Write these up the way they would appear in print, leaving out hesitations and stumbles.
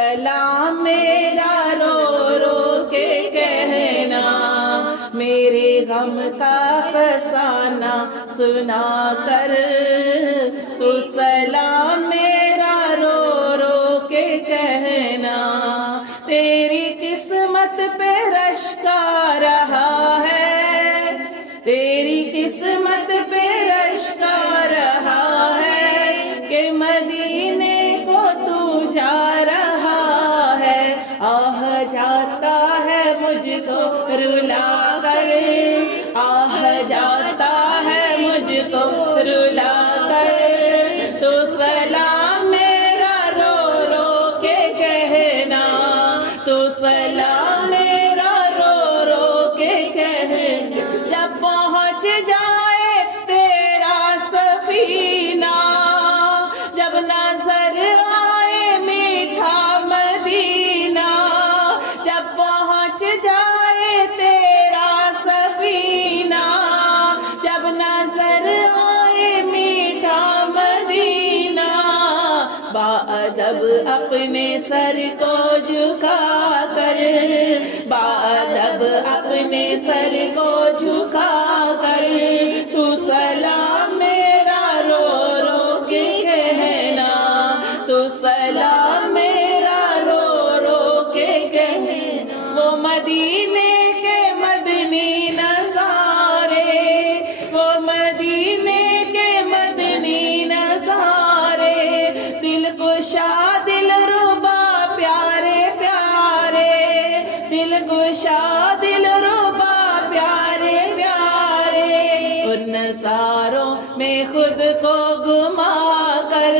سلام میرا رو رو کے کہنا، میرے غم کا فسانہ سنا کر تو سلام میرا رو رو کے کہنا، تیری قسمت پہ رشک آ رہا ہے، تیری قسمت پہ رشک آ رہا ہے کہ مدینے کو تو جا رہا ہے، آہ جاتا ہے مجھ کو رلا کر، آہ جاتا ہے مجھ کو رلا کر، تو سلام میرا رو رو کے کہنا، تو سلام میرا رو رو کے کہنا، جب پہنچ جائے تیرا سفینہ، جب نظر آئے میٹھا مدینہ، جب پہنچ جائے تیرا سفینہ، جب نظر آئے میٹھا مدینہ، باادب اپنے سر کو جھکا کر، باادب اپنے سر کو جھکا کر، تو سلام میرا رو رو کے کہنا، تو سلام میرا رو رو کے کہنا، وہ مدینے کے مدنی نظارے، وہ مدینے کے مدنی نظارے، دل کشا دل ربا پیارے پیارے، دل کشا دل ربا پیارے پیارے، ان نظاروں میں خود کو گما کر،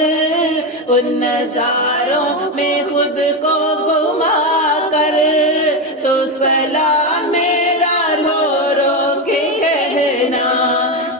ان نظاروں میں خود کو گما کر، تو سلام میرا رو رو کے کہنا،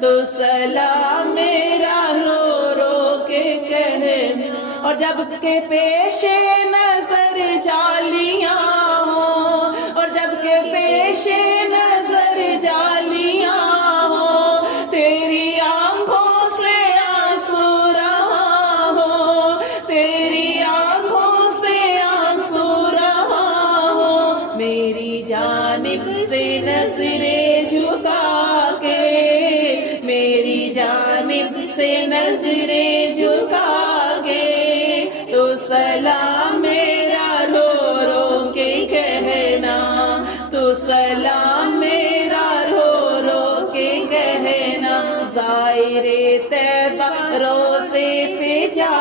تو سلام میرا رو رو کے کہنا، اور جب کہ پیش نظر جالیاں ہوں، اور جب کہ پیش نظر جالیاں ہوں، تیری آنکھوں سے آنسو رہا ہو، تیری آنکھوں سے آنسو رہا ہو، میری جانب سے نظریں جھکا کے، میری جانب سے نظریں جھکا کے، تو سلام میرا رو رو کے کہنا، تو سلام میرا رو رو کے کہنا، زائر طیبہ روضے پہ جا